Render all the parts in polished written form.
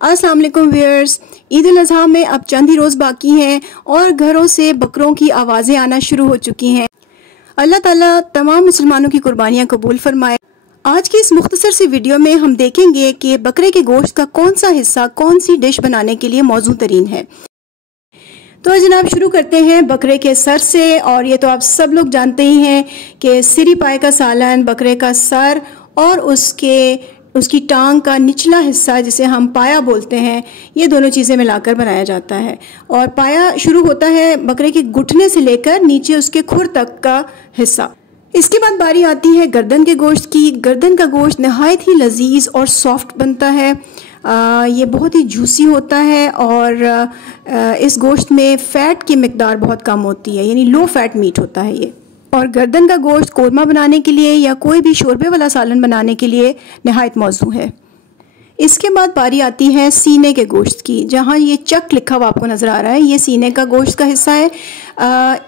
अस्सलाम वालेकुम व्यूअर्स, ईद उल अज़हा में अब चंद ही रोज़ बाकी हैं और घरों से बकरों की आवाज़ें आना शुरू हो चुकी हैं। अल्लाह ताला तमाम मुसलमानों की कुर्बानियाँ कबूल फरमाए। आज की इस मुख्तसर सी वीडियो में हम देखेंगे कि बकरे के गोश्त का कौन सा हिस्सा कौन सी डिश बनाने के लिए मौजू तरीन है। तो जनाब शुरू करते हैं बकरे के सर से। और ये तो आप सब लोग जानते ही हैं कि सिरी पाए का सालन, बकरे का सर और उसकी टांग का निचला हिस्सा जिसे हम पाया बोलते हैं, ये दोनों चीज़ें मिलाकर बनाया जाता है। और पाया शुरू होता है बकरे के घुटने से लेकर नीचे उसके खुर तक का हिस्सा। इसके बाद बारी आती है गर्दन के गोश्त की। गर्दन का गोश्त नहायत ही लजीज और सॉफ्ट बनता है। ये बहुत ही जूसी होता है और इस गोश्त में फ़ैट की मिकदार बहुत कम होती है, यानी लो फैट मीट होता है ये। और गर्दन का गोश्त कोरमा बनाने के लिए या कोई भी शोरबे वाला सालन बनाने के लिए नहायत मौजू है। इसके बाद बारी आती है सीने के गोश्त की, जहाँ ये चक लिखा हुआ आपको नज़र आ रहा है, ये सीने का गोश्त का हिस्सा है।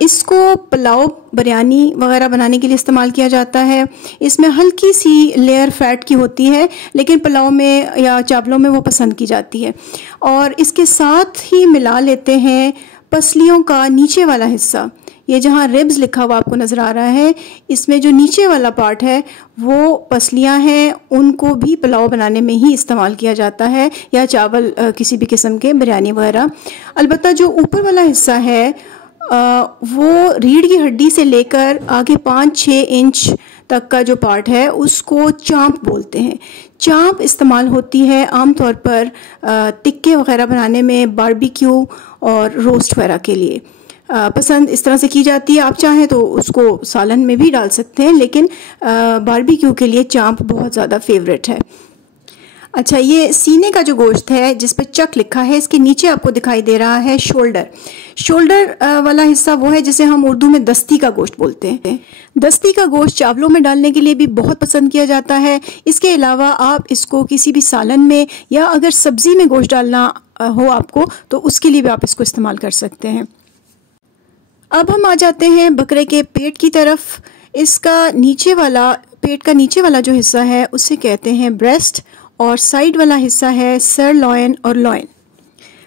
इसको पुलाव, बिरयानी वगैरह बनाने के लिए इस्तेमाल किया जाता है। इसमें हल्की सी लेयर फ़ैट की होती है, लेकिन पुलाव में या चावलों में वो पसंद की जाती है। और इसके साथ ही मिला लेते हैं पसलियों का नीचे वाला हिस्सा। ये जहाँ रिब्स लिखा हुआ आपको नज़र आ रहा है, इसमें जो नीचे वाला पार्ट है वो पसलियाँ हैं, उनको भी पुलाव बनाने में ही इस्तेमाल किया जाता है या चावल किसी भी किस्म के बिरयानी वगैरह। अलबत्ता जो ऊपर वाला हिस्सा है वो रीढ़ की हड्डी से लेकर आगे 5-6 इंच तक का जो पार्ट है उसको चाँप बोलते हैं। चाँप इस्तेमाल होती है आमतौर पर टिक्के वगैरह बनाने में, बारबेक्यू और रोस्ट वगैरह के लिए पसंद इस तरह से की जाती है। आप चाहें तो उसको सालन में भी डाल सकते हैं, लेकिन बारबेक्यू के लिए चाँप बहुत ज़्यादा फेवरेट है। अच्छा, ये सीने का जो गोश्त है जिस पे चक लिखा है, इसके नीचे आपको दिखाई दे रहा है शोल्डर। शोल्डर वाला हिस्सा वो है जिसे हम उर्दू में दस्ती का गोश्त बोलते हैं। दस्ती का गोश्त चावलों में डालने के लिए भी बहुत पसंद किया जाता है। इसके अलावा आप इसको किसी भी सालन में या अगर सब्ज़ी में गोश्त डालना हो आपको, तो उसके लिए भी आप इसको इस्तेमाल कर सकते हैं। अब हम आ जाते हैं बकरे के पेट की तरफ। इसका नीचे वाला, पेट का नीचे वाला जो हिस्सा है उसे कहते हैं ब्रेस्ट और साइड वाला हिस्सा है सरलॉइन और लॉइन।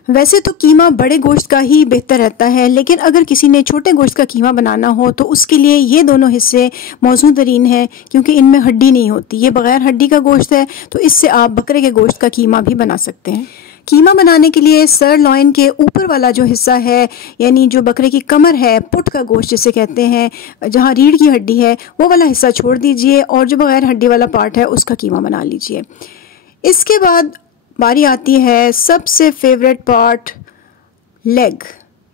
वैसे तो कीमा बड़े गोश्त का ही बेहतर रहता है, लेकिन अगर किसी ने छोटे गोश्त का कीमा बनाना हो तो उसके लिए ये दोनों हिस्से मौजू तरीन है, क्योंकि इनमें हड्डी नहीं होती। ये बग़ैर हड्डी का गोश्त है, तो इससे आप बकरे के गोश्त का कीमा भी बना सकते हैं। कीमा बनाने के लिए सरलॉइन के ऊपर वाला जो हिस्सा है, यानी जो बकरे की कमर है, पुट का गोश्त जिसे कहते हैं, जहाँ रीढ़ की हड्डी है, वो वाला हिस्सा छोड़ दीजिए और जो बगैर हड्डी वाला पार्ट है उसका कीमा बना लीजिए। इसके बाद बारी आती है सबसे फेवरेट पार्ट, लेग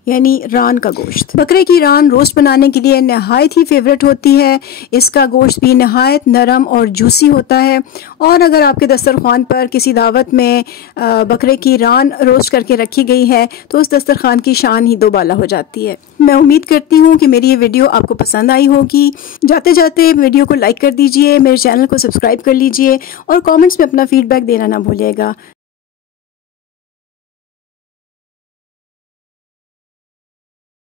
यानी रान का गोश्त। बकरे की रान रोस्ट बनाने के लिए नहायत ही फेवरेट होती है। इसका गोश्त भी नहायत नरम और जूसी होता है। और अगर आपके दस्तरखान पर किसी दावत में बकरे की रान रोस्ट करके रखी गई है तो उस दस्तरखान की शान ही दोबाला हो जाती है। मैं उम्मीद करती हूँ कि मेरी ये वीडियो आपको पसंद आई होगी। जाते जाते वीडियो को लाइक कर दीजिए, मेरे चैनल को सब्सक्राइब कर लीजिए और कॉमेंट्स में अपना फीडबैक देना ना भूलिएगा।